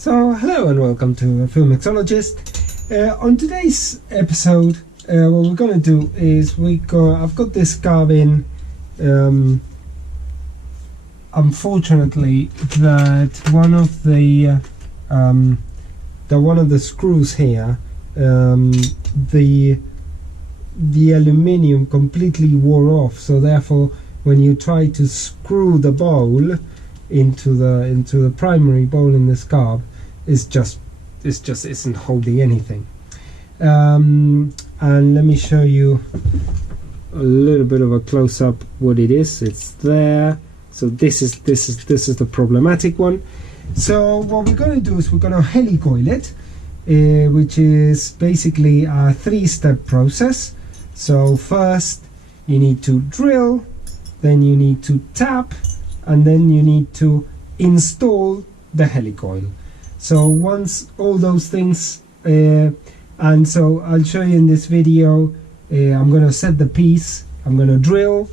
So hello and welcome to Mixologist. On today's episode, what we're gonna do is I've got this Carb in. Unfortunately, that one of the screws here, the aluminium completely wore off. So therefore, when you try to screw the bowl into the primary bowl in this Carb, it just isn't holding anything. And let me show you a little bit of a close-up what it is. It's there. So this is the problematic one. So what we're going to do is we're going to Heli coil it, which is basically a three-step process. So first you need to drill, then you need to tap, and then you need to install the Heli coil. So once all those things, and so I'll show you in this video, I'm going to set the piece, I'm going to drill,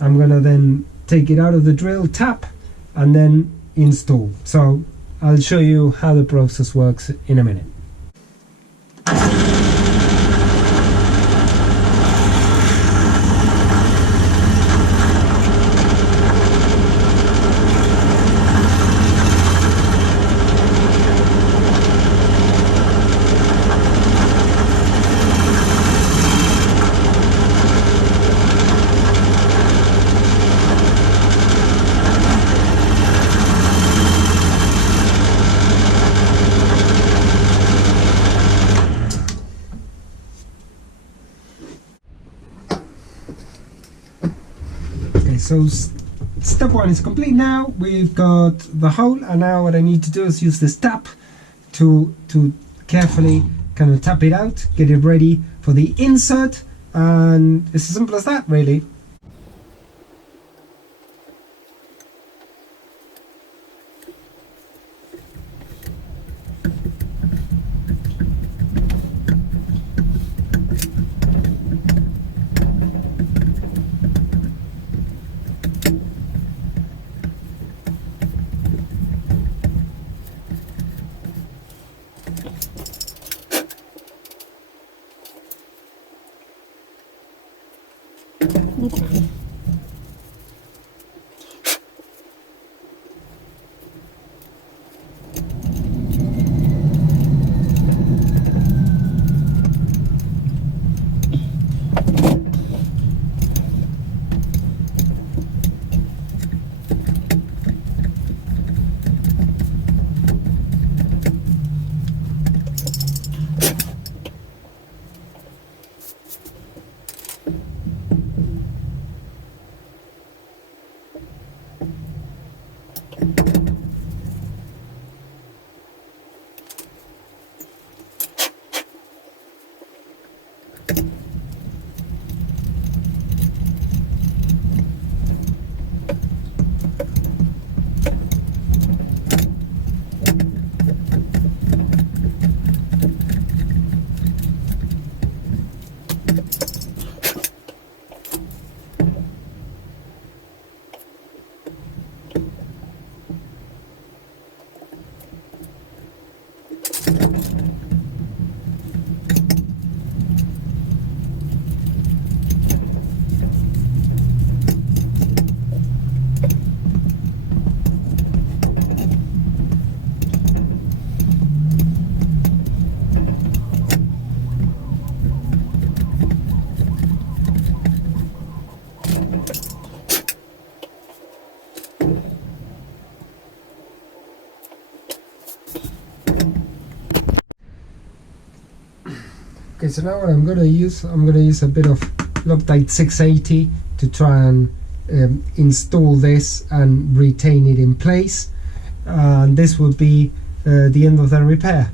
I'm going to then take it out of the drill, tap, and then install. So I'll show you how the process works in a minute. So step one is complete now. We've got the hole, and now what I need to do is use this tap to carefully kind of tap it out, get it ready for the insert, and it's as simple as that, really. Okay, so now what I'm going to use a bit of Loctite 680 to try and install this and retain it in place, and this will be the end of the repair.